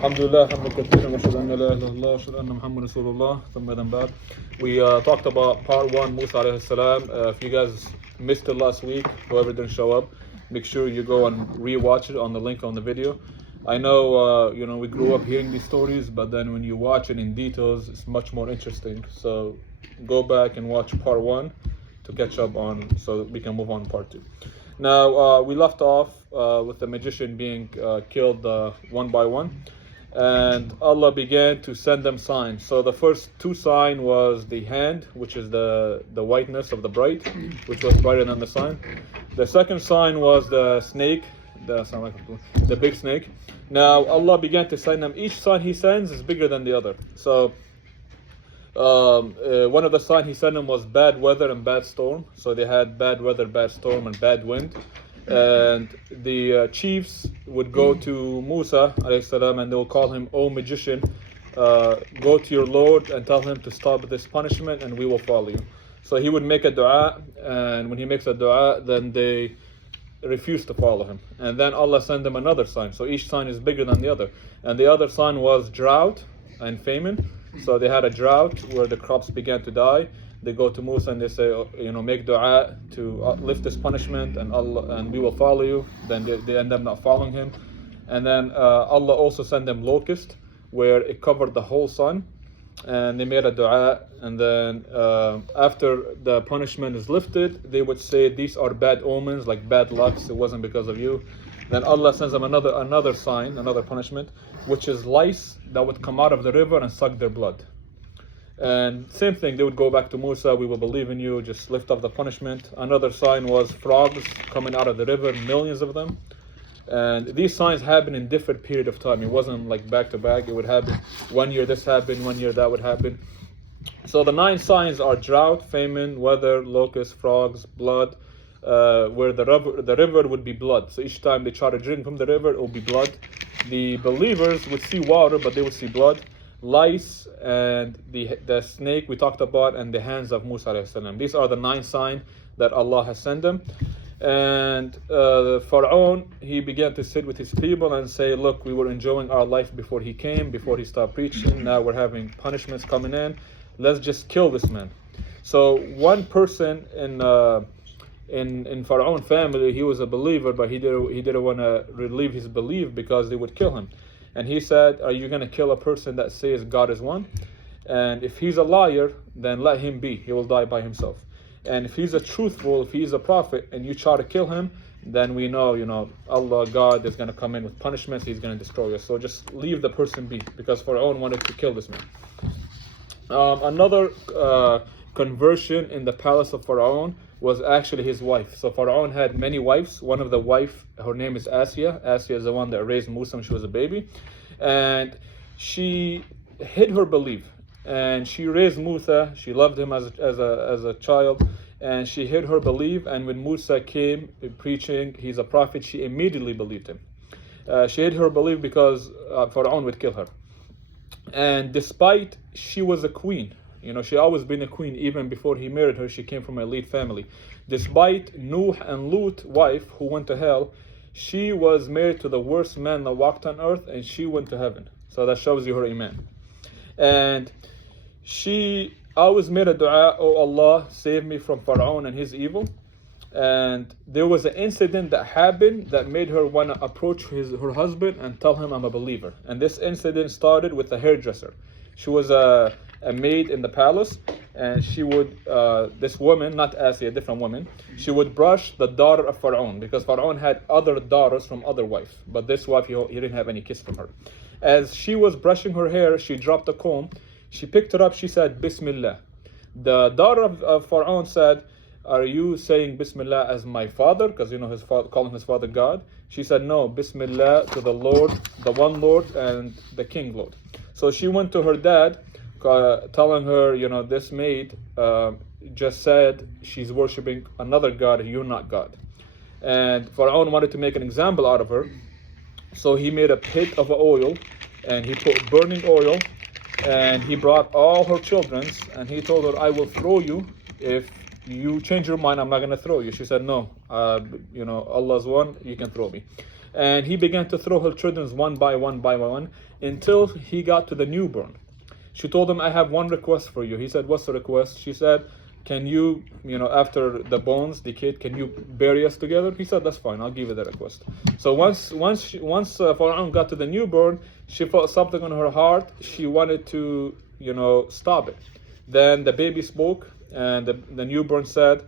Alhamdulillah, hamdan kathiran, wa ashhadu an la ilaha illallah, wa ashhadu anna Muhammadan Rasulullah, thumma adhan ba'd. We talked about part 1, Musa alayhi salam. If you guys missed it last week, whoever didn't show up, make sure you go and re-watch it on the link on the video. I know, we grew up hearing these stories, but then when you watch it in details, it's much more interesting. So go back and watch part 1 to catch up on, so that we can move on to part 2. Now, we left off with the magician being killed one by one, and Allah began to send them signs. So the first 2 signs was the hand, which is the whiteness of the bright, which was brighter than the sun. The second sign was the snake, the big snake. Now, Allah began to send them. Each sign He sends is bigger than the other. So one of the signs He sent them was bad weather and bad storm. So they had bad weather, bad storm, and bad wind. And the chiefs would go to Musa alayhi salam, and they will call him, "O magician, go to your Lord and tell him to stop this punishment, and we will follow you." So he would make a dua, and when he makes a dua, then they refuse to follow him. And then Allah sent them another sign. So each sign is bigger than the other. And the other sign was drought and famine. So they had a drought where the crops began to die. They go to Musa and they say, make dua to lift this punishment, and we will follow you. Then they end up not following him. And then Allah also sent them locust, where it covered the whole sun. And they made a dua. And then after the punishment is lifted, they would say, these are bad omens, like bad lucks. It wasn't because of you. Then Allah sends them another sign, another punishment, which is lice that would come out of the river and suck their blood. And same thing, they would go back to Musa, we will believe in you, just lift up the punishment. Another sign was frogs coming out of the river, millions of them. And these signs happen in different period of time. It wasn't like back to back. It would happen 1 year this happened, 1 year that would happen. So the 9 signs are drought, famine, weather, locusts, frogs, blood, where the river would be blood. So each time they try to drink from the river, it will be blood. The believers would see water, but they would see blood. Lice and the snake we talked about, and the hands of Musa alayhi salam. These are the 9 signs that Allah has sent them. And Pharaoh, he began to sit with his people and say, look, we were enjoying our life before he came, before he stopped preaching. Now we're having punishments coming in. Let's just kill this man. So one person in Pharaoh's family, he was a believer, but he didn't want to relieve his belief because they would kill him. And he said, are you going to kill a person that says God is one? And if he's a liar, then let him be. He will die by himself. And if he's a truthful, if he's a prophet, and you try to kill him, then we know, Allah, God is going to come in with punishments. He's going to destroy us. So just leave the person be, because Pharaoh wanted to kill this man. Another conversion in the palace of Pharaoh was actually his wife. So Pharaoh had many wives. One of the wife, her name is Asya. Asya is the one that raised Musa when she was a baby. And she hid her belief. And she raised Musa. She loved him as a child. And she hid her belief. And when Musa came preaching, he's a prophet, she immediately believed him. She hid her belief because Pharaoh would kill her. And despite she was a queen, she always been a queen. Even before he married her, she came from an elite family. Despite Nuh and Lut wife, who went to hell, she was married to the worst man that walked on earth, and she went to heaven. So that shows you her iman. And she always made a dua, oh Allah, save me from Pharaoh and his evil. And there was an incident that happened that made her want to approach her husband and tell him, I'm a believer. And this incident started with a hairdresser. She was a maid in the palace, and she would, this woman, not Asya, a different woman, she would brush the daughter of Pharaoh, because Pharaoh had other daughters from other wives, but this wife, he didn't have any kiss from her. As she was brushing her hair, she dropped a comb. She picked it up, she said, Bismillah. The daughter of Pharaoh said, are you saying Bismillah as my father? Because his father, calling his father God. She said, no, Bismillah to the Lord, the one Lord, and the King Lord. So she went to her dad, telling her, this maid just said she's worshiping another God, and you're not God. And Pharaoh wanted to make an example out of her. So he made a pit of oil, and he put burning oil, and he brought all her children, and he told her, I will throw you if you change your mind. I'm not going to throw you. She said, no, Allah's one, you can throw me. And he began to throw her children one by one until he got to the newborn. She told him, I have one request for you. He said, what's the request? She said, can you, after the bones decayed, can you bury us together? He said, that's fine, I'll give you the request. So once Pharaoh got to the newborn, she felt something on her heart. She wanted to, stop it. Then the baby spoke, and the newborn said,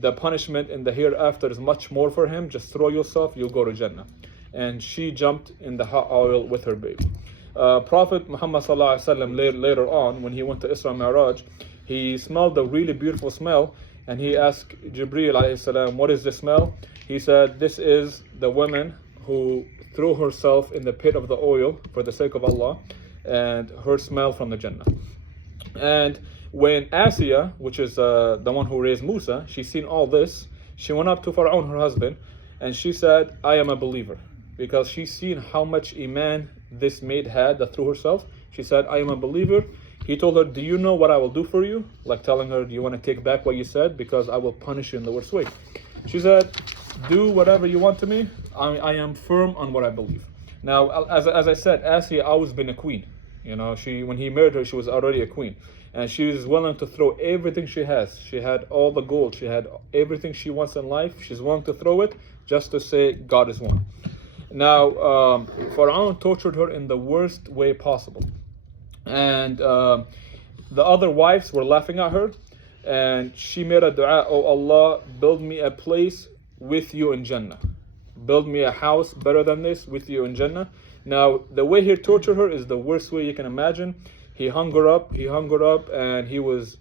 the punishment in the hereafter is much more for him. Just throw yourself, you'll go to Jannah. And she jumped in the hot oil with her baby. Prophet Muhammad later on, when he went to Isra Mi'raj, he smelled a really beautiful smell, and he asked Jibreel alayhi salam, what is the smell? He said, this is the woman who threw herself in the pit of the oil for the sake of Allah, and her smell from the Jannah. And when Asiya, which is the one who raised Musa, she seen all this, she went up to Pharaoh, her husband, and she said, I am a believer. Because she seen how much iman this maid had that threw herself. She said, I am a believer. He told her, do you know what I will do for you? Like telling her, do you want to take back what you said? Because I will punish you in the worst way. She said, do whatever you want to me. I am firm on what I believe. Now, as I said, Asiya always been a queen. When he married her, she was already a queen. And she is willing to throw everything she has. She had all the gold. She had everything she wants in life. She's willing to throw it just to say God is one. Now, Pharaoh tortured her in the worst way possible. And the other wives were laughing at her. And she made a dua, oh Allah, build me a place with you in Jannah. Build me a house better than this with you in Jannah. Now, the way he tortured her is the worst way you can imagine. He hung her up, and he was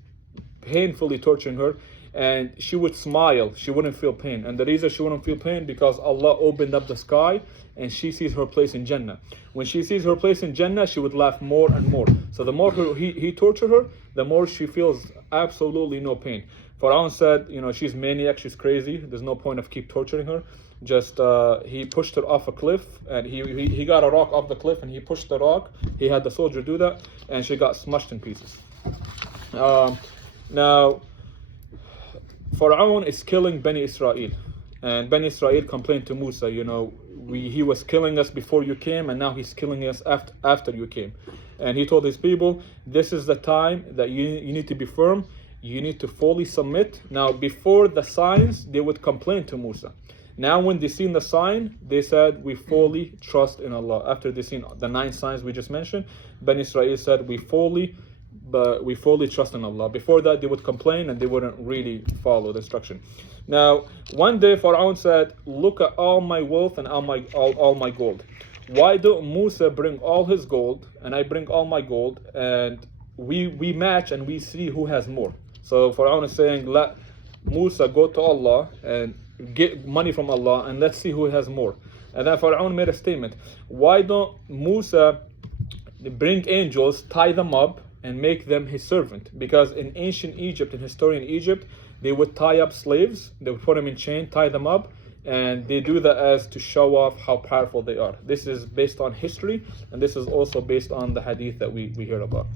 painfully torturing her. And she would smile, she wouldn't feel pain. And the reason she wouldn't feel pain, because Allah opened up the sky and she sees her place in Jannah. When she sees her place in Jannah, she would laugh more and more. So the more he tortured her, the more she feels absolutely no pain. Pharaoh said, she's maniac, she's crazy. There's no point of keep torturing her. Just he pushed her off a cliff, and he got a rock off the cliff, and he pushed the rock. He had the soldier do that, and she got smushed in pieces. Now, Pharaoh is killing Bani Israel, and Bani Israel complained to Musa, he was killing us before you came, and now he's killing us after you came. And he told his people, this is the time that you need to be firm, you need to fully submit. Now, before the signs, they would complain to Musa. Now, when they seen the sign, they said, we fully trust in Allah. After they seen the 9 signs we just mentioned, Bani Israel said, we fully trust in Allah. Before that, they would complain and they wouldn't really follow the instruction. Now, one day Pharaoh said, look at all my wealth and all my gold. Why don't Musa bring all his gold and I bring all my gold, and we match and we see who has more? So Pharaoh is saying, let Musa go to Allah and get money from Allah, and let's see who has more. And then Pharaoh made a statement, why don't Musa bring angels, tie them up, and make them his servant? Because in ancient Egypt, in historian Egypt, they would tie up slaves, they would put them in chain, tie them up, and they do that as to show off how powerful they are. This is based on history, and this is also based on the hadith that we hear about.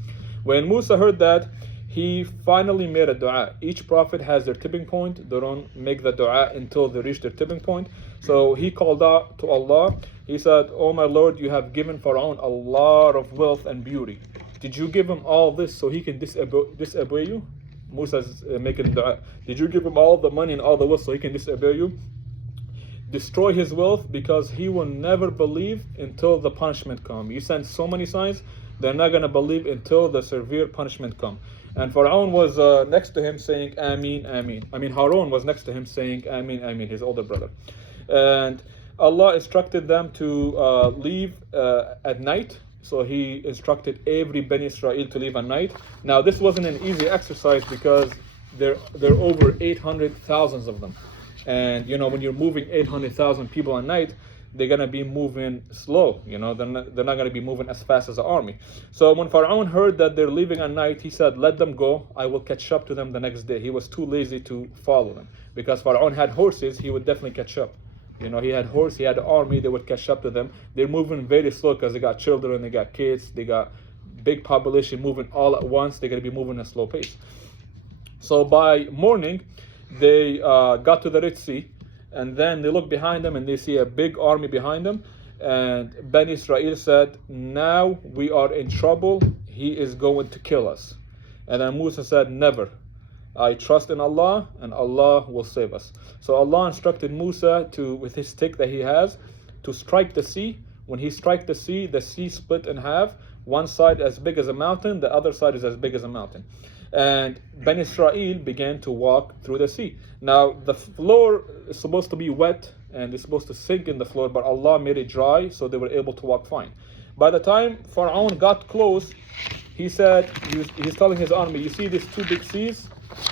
When Musa heard that, he finally made a dua. Each prophet has their tipping point. They don't make the dua until they reach their tipping point. So he called out to Allah. He said, oh my Lord, you have given Pharaoh a lot of wealth and beauty. Did you give him all this so he can disobey you? Musa's making dua. Did you give him all the money and all the wealth so he can disobey you? Destroy his wealth, because he will never believe until the punishment comes. You send so many signs, they're not going to believe until the severe punishment comes. And Pharaoh was next to him saying, Ameen, Ameen. Harun was next to him saying, Ameen, Ameen, his older brother. And Allah instructed them to leave at night. So he instructed every Bani Israel to leave at night. Now, this wasn't an easy exercise, because there are over 800,000 of them. And, when you're moving 800,000 people at night, they're going to be moving slow. They're not going to be moving as fast as the army. So when Pharaoh heard that they're leaving at night, he said, let them go. I will catch up to them the next day. He was too lazy to follow them. Because Pharaoh had horses, he would definitely catch up. He had horse, he had an army, they would catch up to them. They're moving very slow because they got children, they got kids, they got big population moving all at once. They're going to be moving at a slow pace. So by morning, they got to the Red Sea, and then they look behind them and they see a big army behind them. And Bani Israel said, now we are in trouble, he is going to kill us. And then Musa said, never. I trust in Allah and Allah will save us. So Allah instructed Musa to, with his stick that he has, to strike the sea. When he struck the sea split in half. One side as big as a mountain, the other side is as big as a mountain. And Bani Israel began to walk through the sea. Now the floor is supposed to be wet and it's supposed to sink in the floor, but Allah made it dry so they were able to walk fine. By the time Pharaoh got close, he said, he's telling his army, you see these two big seas?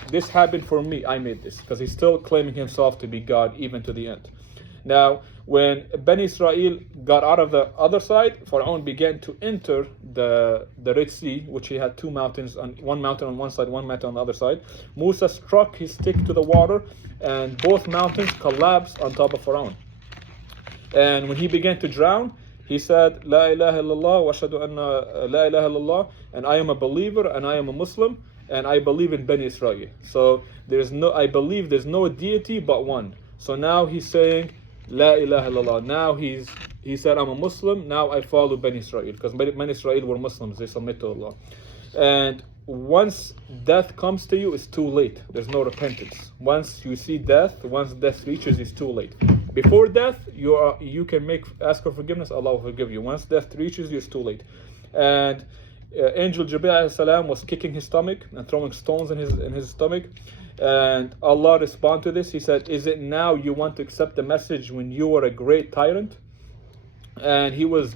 This happened for me, I made this. Because he's still claiming himself to be God even to the end. Now, when Bani Israel got out of the other side, Pharaoh began to enter the Red Sea, which he had two mountains, one mountain on one side, one mountain on the other side. Musa struck his stick to the water, and both mountains collapsed on top of Pharaoh. And when he began to drown, he said, La ilaha illallah wa ashhadu anna la ilaha illallah, and I am a believer and I am a Muslim, and I believe in Bani Israel. So I believe there's no deity but one. So now he's saying, La ilaha illallah. Now he said, I'm a Muslim, now I follow Bani Israel. Because Bani Israel were Muslims, they submit to Allah. And once death comes to you, it's too late. There's no repentance. Once you see death, once death reaches, it's too late. Before death, you can ask for forgiveness, Allah will forgive you. Once death reaches you, it's too late. And Angel Jibreel was kicking his stomach and throwing stones in his stomach. And Allah responded to this. He said, is it now you want to accept the message when you were a great tyrant? And he was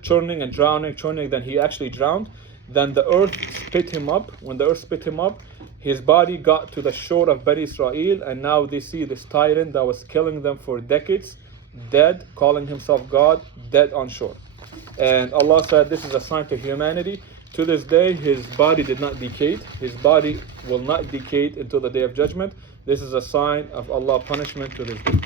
churning and drowning, then he actually drowned. Then the earth spit him up. When the earth spit him up, his body got to the shore of Bani Israel, and now they see this tyrant that was killing them for decades, dead, calling himself God, dead on shore. And Allah said, this is a sign to humanity. To this day, his body did not decay. His body will not decay until the day of judgment. This is a sign of Allah's punishment to this day.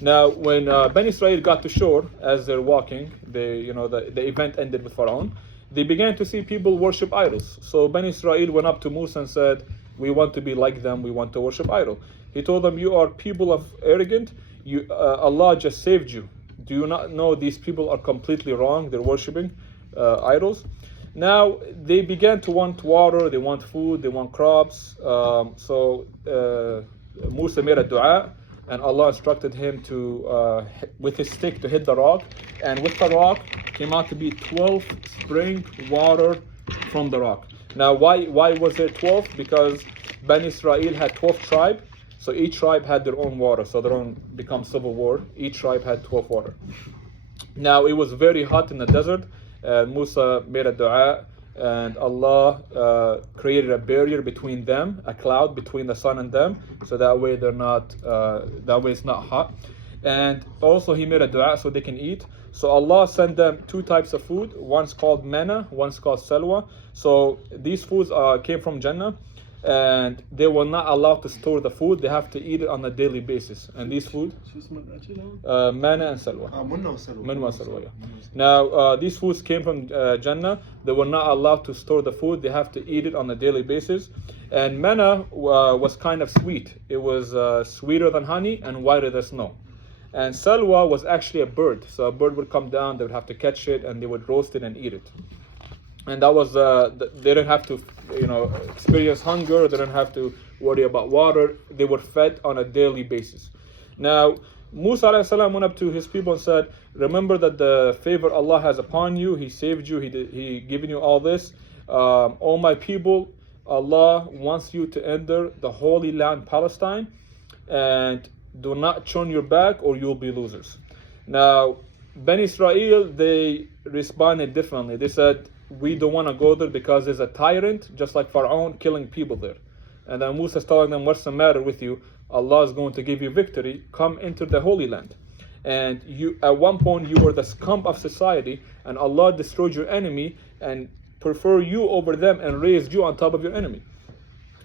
Now, when Bani Israel got to shore, as they're walking, the event ended with Pharaoh. They began to see people worship idols. So Bani Israel went up to Musa and said, we want to be like them, we want to worship idol. He told them, you are people of arrogant, Allah just saved you. Do you not know these people are completely wrong? They're worshiping idols. Now they began to want water, they want food, they want crops. So Musa made a dua, and Allah instructed him to, with his stick, to hit the rock. And with the rock came out to be 12 spring water from the rock. Now why was there 12? Because Bani Israel had 12 tribes. So each tribe had their own water. So their own become civil war. Each tribe had 12 water. Now it was very hot in the desert. Musa made a dua, and Allah created a barrier between them, a cloud between the sun and them, so that way it's not hot. And also he made a dua so they can eat. So Allah sent them two types of food. One's called manna, one's called salwa. So these foods came from Jannah, and they were not allowed to store the food. They have to eat it on a daily basis. And these food, manna and salwa. Manna and salwa, yeah. Now these foods came from Jannah. They were not allowed to store the food. They have to eat it on a daily basis. And manna was kind of sweet. It was sweeter than honey and whiter than snow. And salwa was actually a bird. So a bird would come down, they would have to catch it, and they would roast it and eat it. And that was, they didn't have to, experience hunger. They didn't have to worry about water. They were fed on a daily basis. Now, Musa ﷺ went up to his people and said, remember that the favor Allah has upon you. He saved you. He given you all this. O my people, Allah wants you to enter the Holy Land, Palestine, and do not turn your back or you'll be losers. Now, Bani Israel, they responded differently. They said, we don't want to go there because there's a tyrant, just like Pharaoh, killing people there. And then Musa is telling them, what's the matter with you? Allah is going to give you victory. Come into the Holy Land. And you, at one point, you were the scum of society, and Allah destroyed your enemy and prefer you over them and raised you on top of your enemy.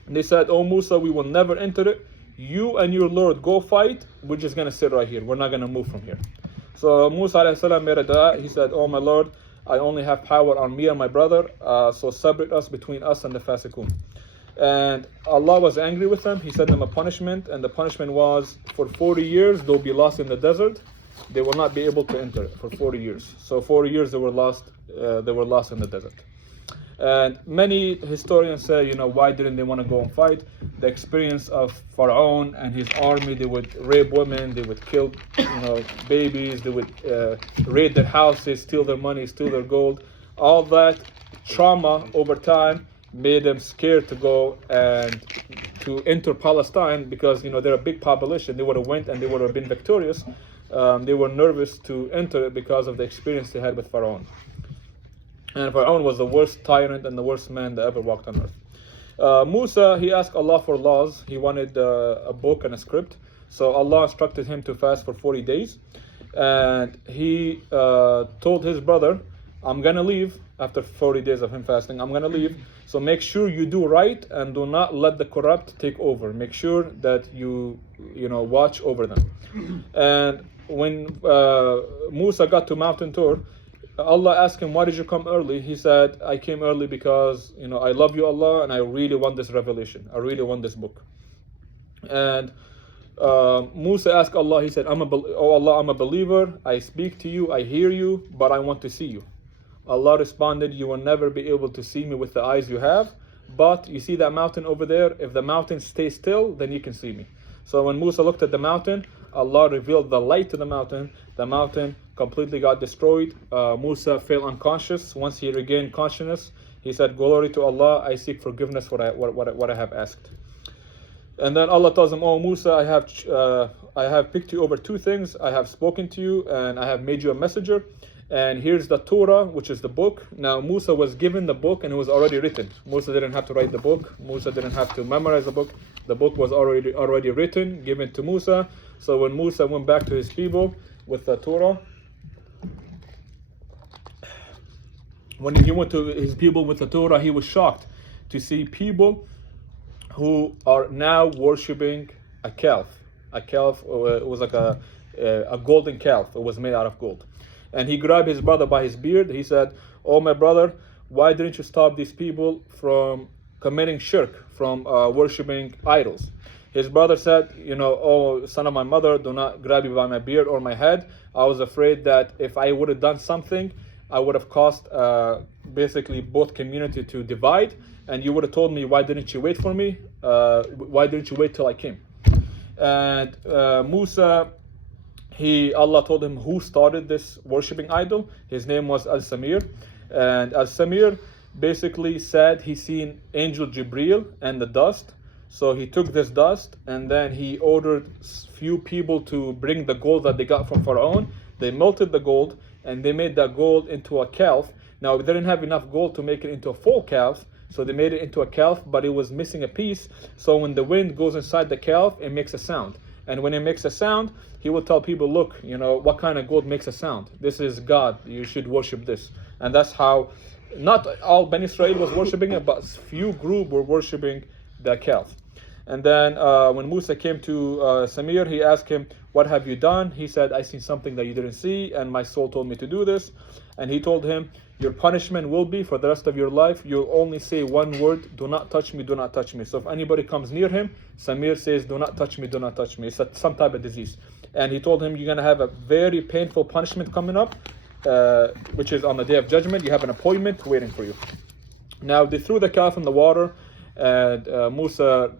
And they said, oh Musa, we will never enter it. You and your Lord go fight. We're just going to sit right here. We're not going to move from here. So Musa ﷺ made a dua. He said, oh my Lord, I only have power on me and my brother. So separate us between us and the Fasiqun. And Allah was angry with them. He sent them a punishment, and the punishment was for 40 years they'll be lost in the desert. They will not be able to enter for 40 years. So 40 years they were lost. They were lost in the desert. And many historians say, why didn't they want to go and fight? The experience of Pharaoh and his army, they would rape women, they would kill, babies, they would raid their houses, steal their money, steal their gold. All that trauma over time made them scared to go and to enter Palestine because, they're a big population. They would have went and they would have been victorious. They were nervous to enter it because of the experience they had with Pharaoh. And Pharaoh was the worst tyrant and the worst man that ever walked on earth. Musa, he asked Allah for laws. He wanted a book and a script. So Allah instructed him to fast for 40 days. And he told his brother, I'm going to leave after 40 days of him fasting. I'm going to leave. So make sure you do right and do not let the corrupt take over. Make sure that you watch over them. And when Musa got to Mountain Tur, Allah asked him, why did you come early? He said, I came early because, I love you, Allah, and I really want this revelation. I really want this book. And Musa asked Allah, he said, oh Allah, I'm a believer. I speak to you, I hear you, but I want to see you. Allah responded, you will never be able to see me with the eyes you have, but you see that mountain over there? If the mountain stays still, then you can see me. So when Musa looked at the mountain, Allah revealed the light to the mountain. The mountain completely got destroyed. Musa fell unconscious. Once he regained consciousness, he said, glory to Allah, I seek forgiveness for what I have asked. And then Allah tells him, oh Musa, I have picked you over two things. I have spoken to you and I have made you a messenger. And here's the Torah, which is the book. Now Musa was given the book and it was already written. Musa didn't have to write the book. Musa didn't have to memorize the book. The book was already written, given to Musa. So when Musa went back to his people with the Torah, when he went to his people with the Torah, he was shocked to see people who are now worshipping a calf. A calf, it was like a golden calf. It was made out of gold. And he grabbed his brother by his beard. He said, oh my brother, why didn't you stop these people from committing shirk, from worshipping idols? His brother said, oh son of my mother, do not grab me by my beard or my head. I was afraid that if I would have done something, I would have caused basically both community to divide. And you would have told me, why didn't you wait for me? Why didn't you wait till I came? And Musa, Allah told him who started this worshipping idol. His name was Al-Samir. And Al-Samir basically said he seen Angel Jibreel and the dust. So he took this dust and then he ordered few people to bring the gold that they got from Pharaoh. They melted the gold and they made that gold into a calf. Now they didn't have enough gold to make it into a full calf, so they made it into a calf, but it was missing a piece. So when the wind goes inside the calf, it makes a sound. And when it makes a sound, he will tell people, look, what kind of gold makes a sound? This is God. You should worship this. And that's how, not all Bani Israel was worshiping it, but few group were worshiping the calf. And then when Musa came to Samir, he asked him, what have you done? He said, I seen something that you didn't see, and my soul told me to do this. And he told him, your punishment will be for the rest of your life, you'll only say one word, do not touch me, do not touch me. So if anybody comes near him, Samir says, do not touch me, do not touch me. It's some type of disease. And he told him, you're going to have a very painful punishment coming up, which is on the Day of Judgment. You have an appointment waiting for you. Now they threw the calf in the water, and Musa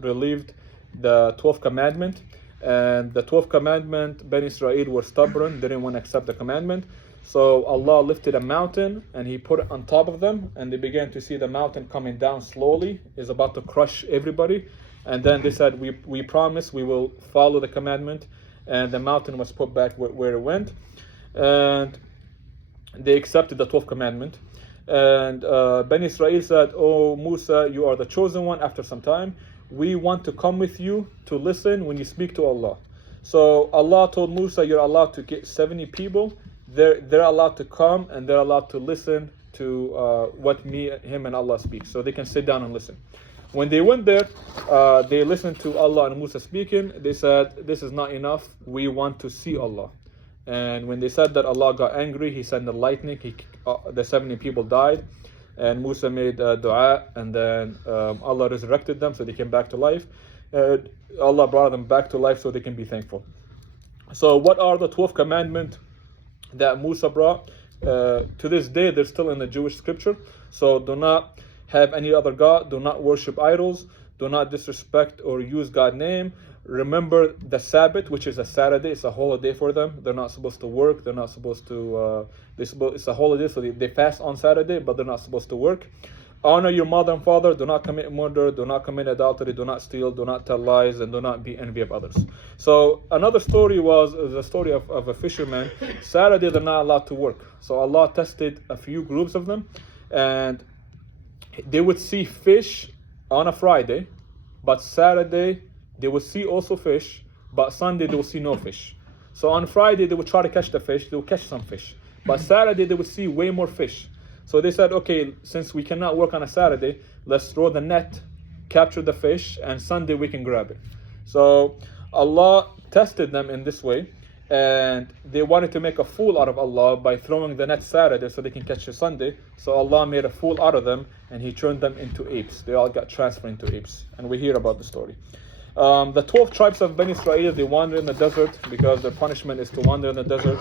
relieved the 12th commandment. And the 12th commandment, Bani Israel were stubborn, didn't want to accept the commandment. So Allah lifted a mountain and he put it on top of them, and they began to see the mountain coming down slowly, is about to crush everybody. And then they said, we promise we will follow the commandment. And the mountain was put back where it went. And they accepted the 12th commandment. And Bani Israel said, oh Musa, you are the chosen one. After some time, we want to come with you to listen when you speak to Allah. So Allah told Musa, you're allowed to get 70 people. They're allowed to come and they're allowed to listen to what him and Allah speak. So they can sit down and listen. When they went there, they listened to Allah and Musa speaking. They said, this is not enough. We want to see Allah. And when they said that, Allah got angry. He sent the lightning. The 70 people died. and Musa made dua, and then Allah resurrected them, so they came back to life. Allah brought them back to life so they can be thankful. So what are the 12 commandments that Musa brought? To this day, they're still in the Jewish scripture. So do not have any other God, do not worship idols, do not disrespect or use God's name. Remember the Sabbath, which is a Saturday. It's a holiday for them. They're not supposed to work. They're not supposed to, it's a holiday, so they fast on Saturday, but they're not supposed to work. Honor your mother and father. Do not commit murder. Do not commit adultery. Do not steal. Do not tell lies. And do not be envy of others. So another story was the story of a fisherman. Saturday, they're not allowed to work. So Allah tested a few groups of them, and they would see fish on a Friday, but Saturday they would see also fish, but Sunday they would see no fish. So on Friday they would try to catch the fish, they would catch some fish, but Saturday they would see way more fish. So they said, okay, since we cannot work on a Saturday, let's throw the net, capture the fish, and Sunday we can grab it. So Allah tested them in this way, and they wanted to make a fool out of Allah by throwing the net Saturday so they can catch it Sunday. So Allah made a fool out of them, and He turned them into apes. They all got transferred into apes, and we hear about the story. The 12 tribes of Bani Israel, they wandered in the desert because their punishment is to wander in the desert.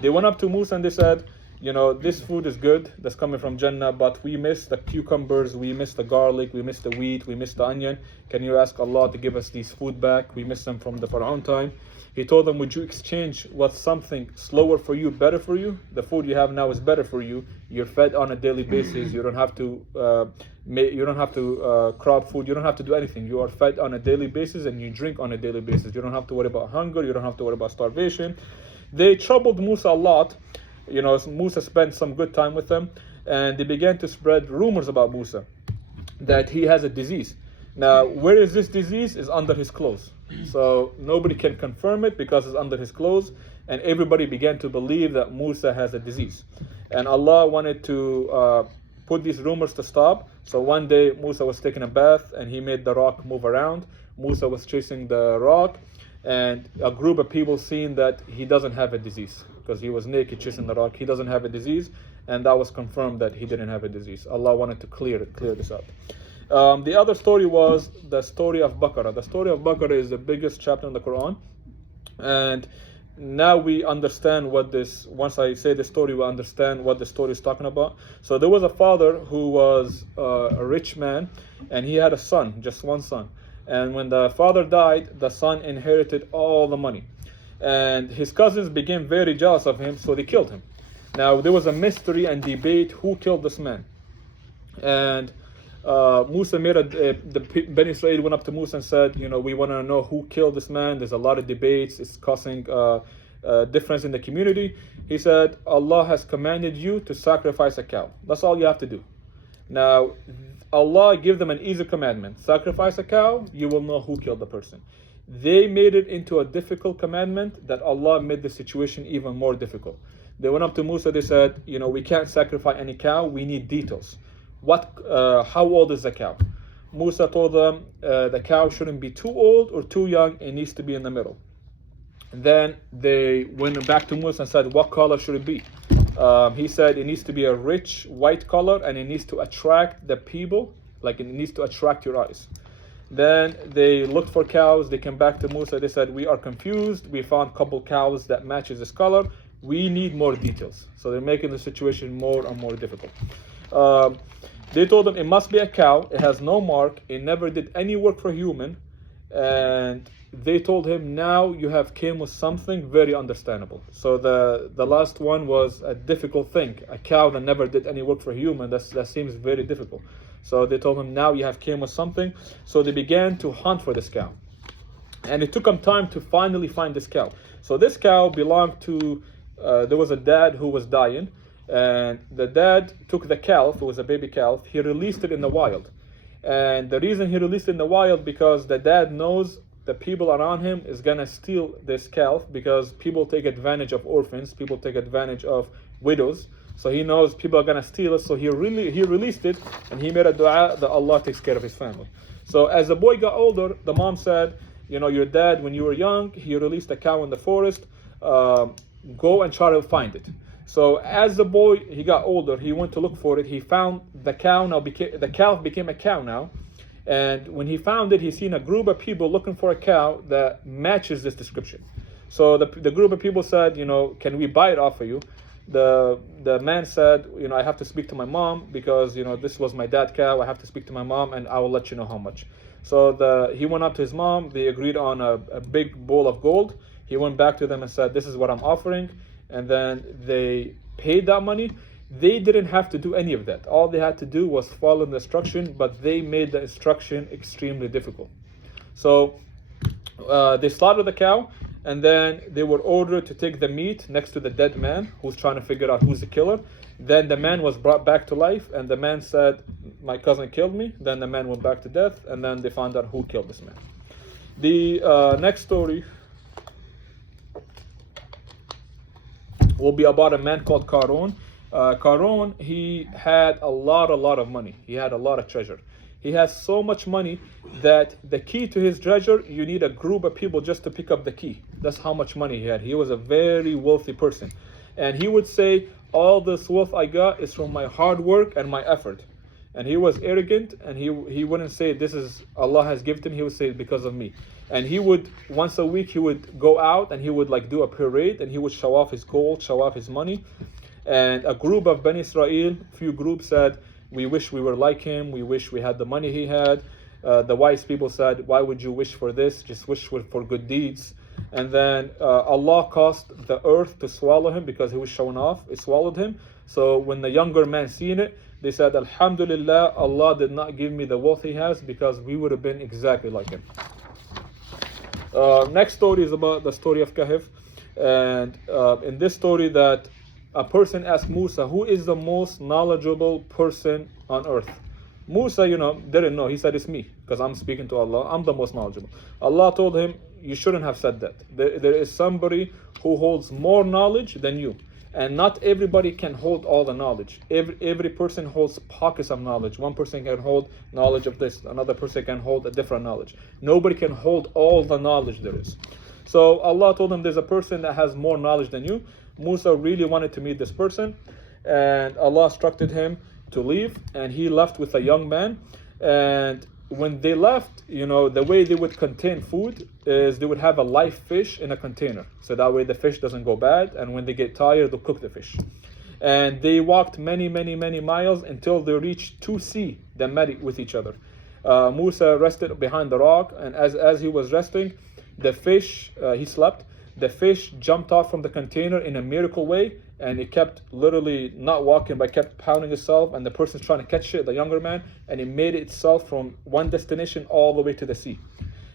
They went up to Musa and they said, you know, this food is good, that's coming from Jannah, but we miss the cucumbers, we miss the garlic, we miss the wheat, we miss the onion. Can you ask Allah to give us these food back? We miss them from the Pharaoh time. He told them, would you exchange what's something slower for you, better for you? The food you have now is better for you. You're fed on a daily basis. You don't have to crop food. You don't have to do anything. You are fed on a daily basis, and you drink on a daily basis. You don't have to worry about hunger. You don't have to worry about starvation. They troubled Musa a lot. You know, Musa spent some good time with them, and they began to spread rumors about Musa, that he has a disease. Now, where is this disease? Is under his clothes. So nobody can confirm it because it's under his clothes, and everybody began to believe that Musa has a disease. And Allah wanted to put these rumors to stop. So one day Musa was taking a bath, and he made the rock move around. Musa was chasing the rock, and a group of people seen that he doesn't have a disease because he was naked chasing the rock. He doesn't have a disease, and that was confirmed that he didn't have a disease. Allah wanted to clear this up. The other story was the story of Baqarah. The story of Baqarah is the biggest chapter in the Quran, and now we understand what this, once I say the story, we understand what the story is talking about. So there was a father who was a rich man, and he had a son, just one son. And when the father died, the son inherited all the money. And his cousins became very jealous of him, so they killed him. Now there was a mystery and debate who killed this man. And Musa made the Bani Israel went up to Musa and said, you know, we want to know who killed this man. There's a lot of debates. It's causing difference in the community. He said, Allah has commanded you to sacrifice a cow. That's all you have to do. Now, Allah gave them an easy commandment. Sacrifice a cow, you will know who killed the person. They made it into a difficult commandment that Allah made the situation even more difficult. They went up to Musa, they said, you know, we can't sacrifice any cow, we need details. How old is the cow? Musa told them the cow shouldn't be too old or too young, it needs to be in the middle. And then they went back to Musa and said, what color should it be? He said it needs to be a rich white color, and it needs to attract the people, like it needs to attract your eyes. Then they looked for cows, they came back to Musa, they said, we are confused, we found a couple cows that matches this color, we need more details. So they're making the situation more and more difficult. They told him it must be a cow, it has no mark, it never did any work for human, and they told him, now you have came with something very understandable. So the last one was a difficult thing, a cow that never did any work for human, that seems very difficult. So they told him, now you have came with something. So they began to hunt for this cow, and it took them time to finally find this cow. So this cow belonged to, there was a dad who was dying, and the dad took the calf, it was a baby calf, he released it in the wild. And the reason he released it in the wild, because the dad knows the people around him is gonna steal this calf, because people take advantage of orphans, people take advantage of widows. So he knows people are gonna steal it, so he released it, and he made a dua that Allah takes care of his family. So as the boy got older, the mom said, you know, your dad, when you were young, he released a cow in the forest, go and try to find it. So as the boy, he got older, he went to look for it. He found the cow. The calf became a cow now. And when he found it, he seen a group of people looking for a cow that matches this description. So the group of people said, can we buy it off of you? The man said, I have to speak to my mom because, this was my dad's cow. I have to speak to my mom and I will let you know how much. So he went up to his mom. They agreed on a big bowl of gold. He went back to them and said, this is what I'm offering. And then they paid that money. They didn't have to do any of that. All they had to do was follow the instruction, but they made the instruction extremely difficult. So they slaughtered the cow, and then they were ordered to take the meat next to the dead man who's trying to figure out who's the killer. Then the man was brought back to life, and the man said, my cousin killed me. Then the man went back to death, and then they found out who killed this man. The next story will be about a man called Qarun. Qarun, he had a lot of money. He had a lot of treasure. He has so much money that the key to his treasure, you need a group of people just to pick up the key. That's how much money he had. He was a very wealthy person. And he would say, all this wealth I got is from my hard work and my effort. And he was arrogant, and he wouldn't say, this is Allah has given him. He would say, because of me. And he would, once a week, he would go out and he would do a parade, and he would show off his gold, show off his money. And a group of Bani Israel, few groups said, we wish we were like him. We wish we had the money he had. The wise people said, why would you wish for this? Just wish for good deeds. And then Allah caused the earth to swallow him because he was showing off. It swallowed him. So when the younger man seen it, they said, Alhamdulillah, Allah did not give me the wealth he has, because we would have been exactly like him. Next story is about the story of Kahf. And in this story, that a person asked Musa, who is the most knowledgeable person on earth? Musa, didn't know. He said, it's me, because I'm speaking to Allah. I'm the most knowledgeable. Allah told him, you shouldn't have said that. There is somebody who holds more knowledge than you. And not everybody can hold all the knowledge. Every person holds pockets of knowledge. One person can hold knowledge of this. Another person can hold a different knowledge. Nobody can hold all the knowledge there is. So Allah told him, there's a person that has more knowledge than you. Musa really wanted to meet this person. And Allah instructed him to leave. And he left with a young man. And when they left, the way they would contain food is they would have a live fish in a container. So that way the fish doesn't go bad. And when they get tired, they'll cook the fish. And they walked many miles until they reached two sea that met with each other. Musa rested behind the rock. And as he was resting, the fish, he slept. The fish jumped off from the container in a miracle way. And it kept literally not walking, but kept pounding itself. And the person's trying to catch it, the younger man. And it made itself from one destination all the way to the sea.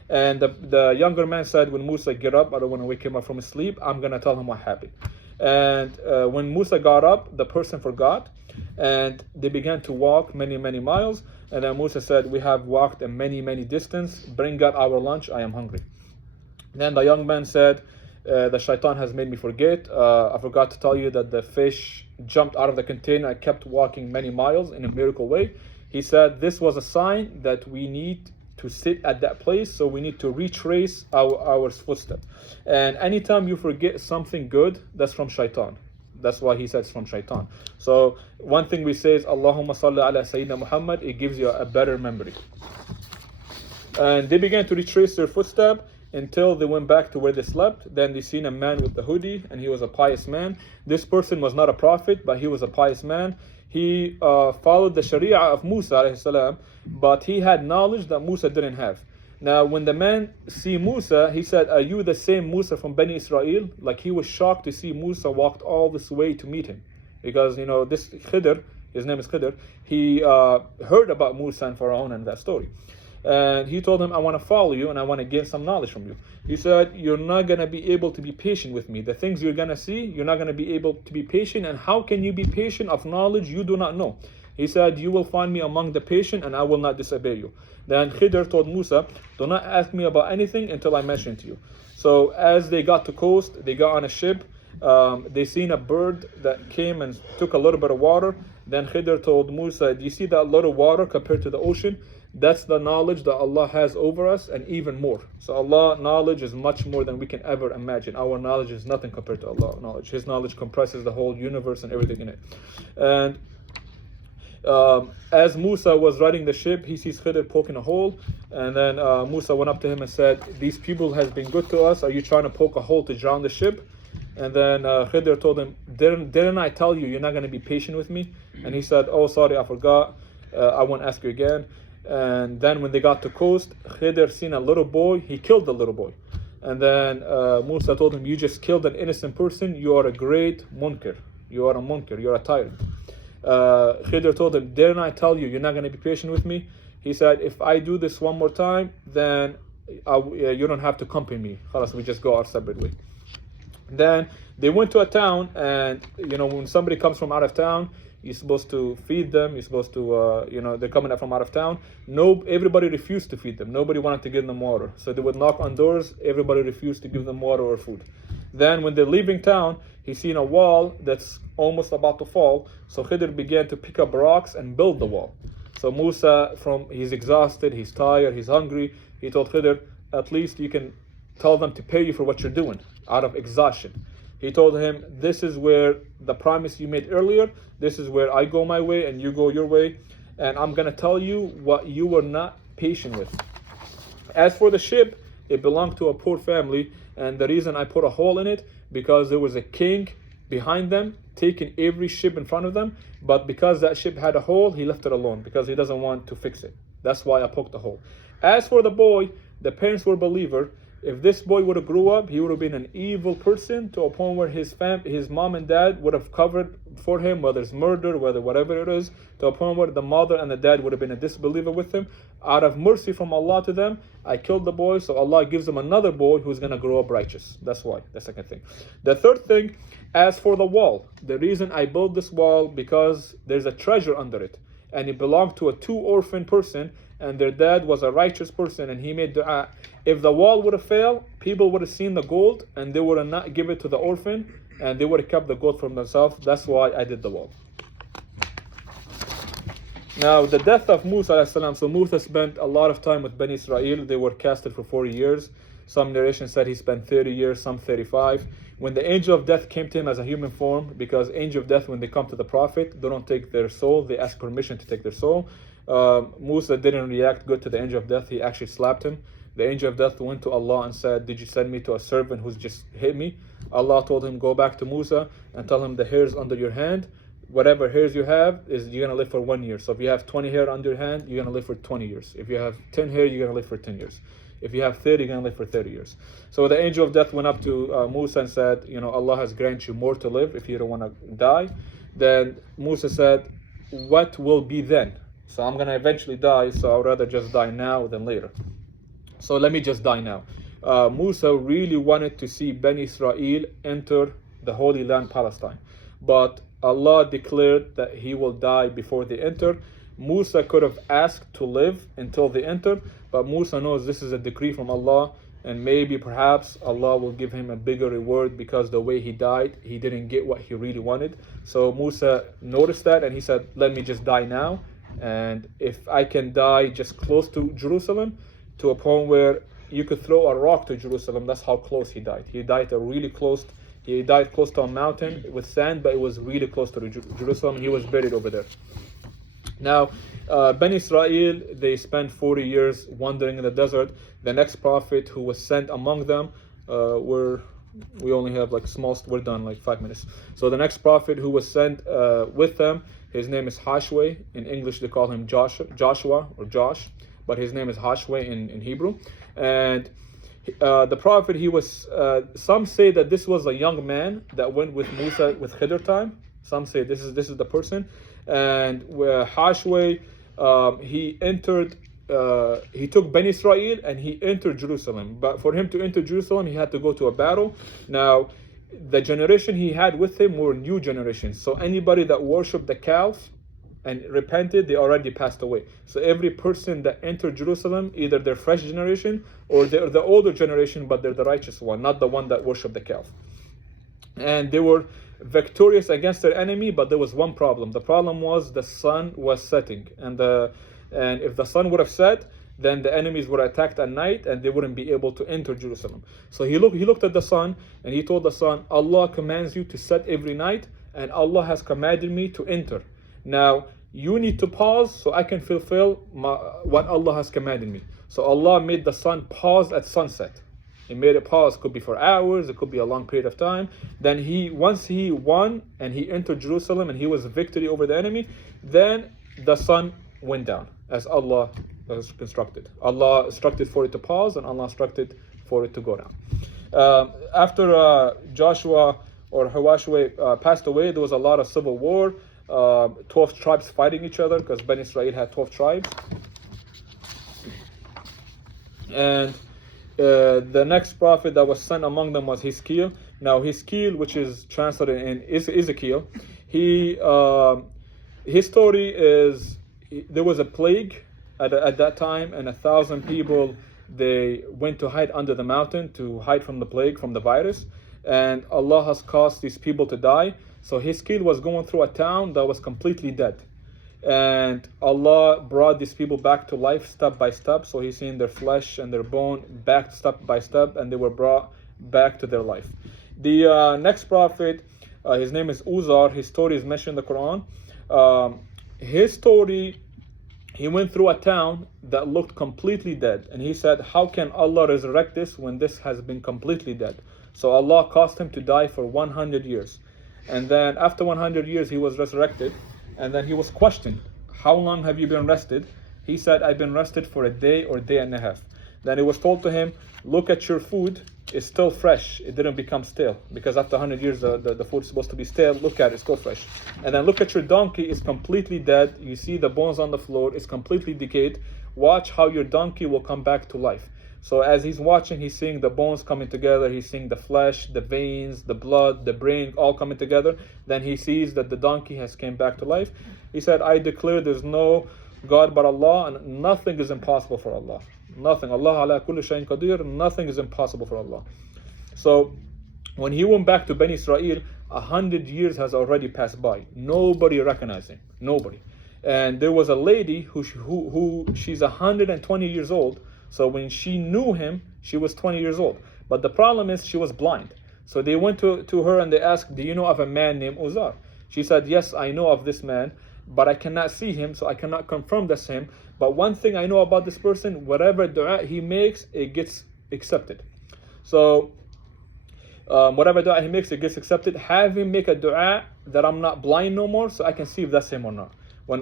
And the younger man said, when Musa get up, I don't want to wake him up from his sleep. I'm going to tell him what happened. And when Musa got up, the person forgot. And they began to walk many miles. And then Musa said, we have walked a many distance. Bring out our lunch. I am hungry. Then the young man said, the shaitan has made me forget. I forgot to tell you that the fish jumped out of the container and kept walking many miles in a miracle way. He said this was a sign that we need to sit at that place, so we need to retrace our footsteps. And anytime you forget something good, that's from shaitan. That's why he said it's from shaitan. So one thing we say is Allahumma salli ala Sayyidina Muhammad. It gives you a better memory. And they began to retrace their footsteps until they went back to where they slept. Then they seen a man with the hoodie, and he was a pious man. This person was not a prophet, but he was a pious man. He followed the Sharia of Musa alayhi salam, but he had knowledge that Musa didn't have. Now, when the man see Musa, he said, are you the same Musa from Bani Israel? Like, he was shocked to see Musa walked all this way to meet him. Because, this Khidr, his name is Khidr, he heard about Musa and Pharaoh and that story. And he told him, I want to follow you and I want to gain some knowledge from you. He said, you're not going to be able to be patient with me. The things you're going to see, you're not going to be able to be patient. And how can you be patient of knowledge you do not know? He said, you will find me among the patient and I will not disobey you. Then Khidr told Musa, do not ask me about anything until I mention to you. So as they got to coast, they got on a ship. They seen a bird that came and took a little bit of water. Then Khidr told Musa, do you see that little water compared to the ocean? That's the knowledge that Allah has over us, and even more. So Allah knowledge is much more than we can ever imagine. Our knowledge is nothing compared to Allah knowledge. His knowledge comprises the whole universe and everything in it. And as Musa was riding the ship, he sees Khidr poking a hole, and then Musa went up to him and said, these people has been good to us. Are you trying to poke a hole to drown the ship? And then Khidr told him, didn't I tell you you're not going to be patient with me? And he said, oh, sorry, I forgot. I won't ask you again. And then when they got to coast, Khidr seen a little boy. He killed the little boy. And then Musa told him, you just killed an innocent person. You are a great munkar. You are a munkar. You're a tyrant. Khidr told him, didn't I tell you you're not going to be patient with me? He said, if I do this one more time, then you don't have to accompany me. Khalas, we just go our separate way. Then they went to a town, and when somebody comes from out of town, you're supposed to feed them. You're supposed to, they're coming up from out of town. Everybody refused to feed them. Nobody wanted to give them water. So they would knock on doors. Everybody refused to give them water or food. Then when they're leaving town, he's seen a wall that's almost about to fall. So Khidr began to pick up rocks and build the wall. So Musa, he's exhausted, he's tired, he's hungry. He told Khidr, at least you can tell them to pay you for what you're doing out of exhaustion. He told him, this is where the promise you made earlier, this is where I go my way and you go your way, and I'm going to tell you what you were not patient with. As for the ship, it belonged to a poor family, and the reason I put a hole in it, because there was a king behind them, taking every ship in front of them, but because that ship had a hole, he left it alone, because he doesn't want to fix it. That's why I poked the hole. As for the boy, the parents were believers. If this boy would have grew up, he would have been an evil person to a point where his mom and dad would have covered for him, whether it's murder, whatever it is, to a point where the mother and the dad would have been a disbeliever with him. Out of mercy from Allah to them, I killed the boy, so Allah gives them another boy who's going to grow up righteous. That's why, the second thing. The third thing, as for the wall, the reason I built this wall, because there's a treasure under it, and it belonged to a two-orphan person, and their dad was a righteous person, and he made dua. If the wall would have failed, people would have seen the gold, and they would have not given it to the orphan, and they would have kept the gold for themselves. That's why I did the wall. Now, the death of Musa, so Musa spent a lot of time with Bani Israel. They were casted for 40 years. Some narrations said he spent 30 years, some 35. When the angel of death came to him as a human form, because angel of death, when they come to the prophet, they don't take their soul, they ask permission to take their soul. Musa didn't react good to the angel of death. He actually slapped him. The angel of death went to Allah and said, did you send me to a servant who's just hit me? Allah told him, go back to Musa and tell him the hairs under your hand, whatever hairs you have, is you're going to live for 1 year. So if you have 20 hair under your hand, you're going to live for 20 years. If you have 10 hair, you're going to live for 10 years. If you have 30, you're going to live for 30 years. So the angel of death went up to Musa and said, Allah has granted you more to live if you don't want to die. Then Musa said, what will be then? So I'm going to eventually die, so I'd rather just die now than later. So let me just die now. Musa really wanted to see Bani Israel enter the Holy Land, Palestine. But Allah declared that he will die before they enter. Musa could have asked to live until they enter, but Musa knows this is a decree from Allah, and maybe perhaps Allah will give him a bigger reward because the way he died, he didn't get what he really wanted. So Musa noticed that, and he said, let me just die now. And if I can die just close to Jerusalem, to a point where you could throw a rock to Jerusalem, that's how close he died. He died close to a mountain with sand, but it was really close to Jerusalem, and he was buried over there. Now, Bani Israel, they spent 40 years wandering in the desert. The next prophet who was sent among them, we only have we're done, 5 minutes. So the next prophet who was sent with them, his name is Hashwe. In English, they call him Joshua or Josh, but his name is Hashwe in Hebrew. And the prophet, he was, some say that this was a young man that went with Musa with Khidr time. Some say this is the person. And Hashwe, he took Bani Israel and he entered Jerusalem. But for him to enter Jerusalem, he had to go to a battle. Now, the generation he had with him were new generations. So anybody that worshipped the calf and repented, they already passed away. So every person that entered Jerusalem, either their fresh generation or they're the older generation, but they're the righteous one, not the one that worshipped the calf. And they were victorious against their enemy, but there was one problem. The problem was the sun was setting, and the And if the sun would have set, then the enemies were attacked at night and they wouldn't be able to enter Jerusalem. So he looked at the sun and he told the sun, Allah commands you to set every night, and Allah has commanded me to enter. Now you need to pause so I can fulfill what Allah has commanded me. So Allah made the sun pause at sunset. He made it pause. It could be for hours, it could be a long period of time. Then once he won and he entered Jerusalem and he was victory over the enemy, then the sun went down as Allah has instructed. Allah instructed for it to pause, and Allah instructed for it to go down. After Joshua or Hawashwe passed away, there was a lot of civil war. 12 tribes fighting each other, because Bani Israel had 12 tribes. And the next prophet that was sent among them was Hizqeel. Now Hizqeel, which is translated in Ezekiel, his story is, there was a plague at that time, and 1,000 people, they went to hide under the mountain to hide from the plague, from the virus, and Allah has caused these people to die. So Hizqeel was going through a town that was completely dead, and Allah brought these people back to life step by step. So he's seen their flesh and their bone back step by step, and they were brought back to their life. The next prophet, his name is Uzair. His story is mentioned in the Quran. His story, he went through a town that looked completely dead, and he said, how can Allah resurrect this when this has been completely dead? So Allah caused him to die for 100 years. And then after 100 years, he was resurrected. And then he was questioned, how long have you been rested? He said, I've been rested for a day or day and a half. Then it was told to him, look at your food, it's still fresh, it didn't become stale. Because after 100 years, the food is supposed to be stale. Look at it, it's still fresh. And then look at your donkey, it's completely dead. You see the bones on the floor, it's completely decayed. Watch how your donkey will come back to life. So as he's watching, he's seeing the bones coming together, he's seeing the flesh, the veins, the blood, the brain all coming together. Then he sees that the donkey has came back to life. He said, I declare there's no God but Allah, and nothing is impossible for Allah. Nothing. Allah ala kulli shayin qadir, nothing is impossible for Allah. So when he went back to Bani Israel, 100 years has already passed by. Nobody recognized him. Nobody. And there was a lady who she's 120 years old. So when she knew him, she was 20 years old. But the problem is she was blind. So they went to her and they asked, do you know of a man named Uzair? She said, yes, I know of this man, but I cannot see him, so I cannot confirm that's him. But one thing I know about this person, whatever dua he makes, it gets accepted. So whatever dua he makes, it gets accepted. Have him make a dua that I'm not blind no more, so I can see if that's him or not. When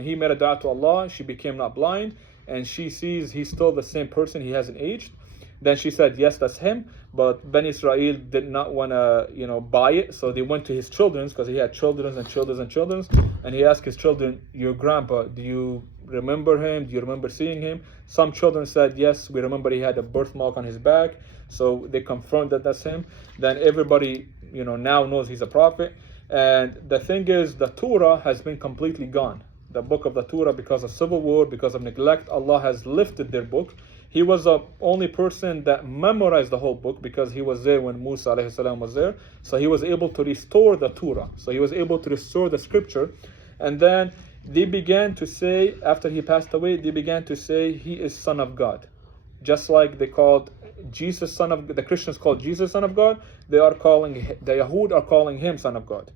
he made a dua to Allah, she became not blind, and she sees he's still the same person, he hasn't aged. Then she said, yes, that's him. But Bani Israel did not want to, buy it. So they went to his children's, because he had children's and children's and children's. And he asked his children, your grandpa, do you remember him? Do you remember seeing him? Some children said, yes, we remember he had a birthmark on his back. So they confirmed that that's him. Then everybody, now knows he's a prophet. And the thing is, the Torah has been completely gone. The book of the Torah, because of civil war, because of neglect, Allah has lifted their book. He was the only person that memorized the whole book, because he was there when Musa alayhi salam was there. So he was able to restore the Torah. So he was able to restore the scripture. And then they began to say, after he passed away, they began to say he is son of God. Just like they called Jesus son of God, the Christians called Jesus son of God, the Yahud are calling him son of God.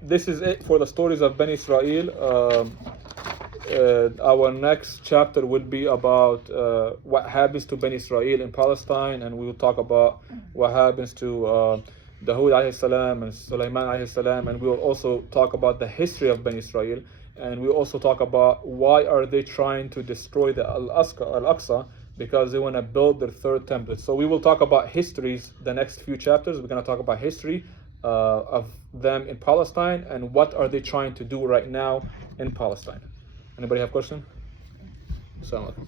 This is it for the stories of Bani Israel. Our next chapter will be about what happens to Bani Israel in Palestine, and we will talk about what happens to Dawood alayhi salam and Sulaiman alayhi salam, and we will also talk about the history of Bani Israel, and we will also talk about why are they trying to destroy the Al-Aqsa, because they want to build their third temple. So we will talk about histories the next few chapters. We're going to talk about history of them in Palestine, and what are they trying to do right now in Palestine. Anybody have a question? Assalamu alaikum.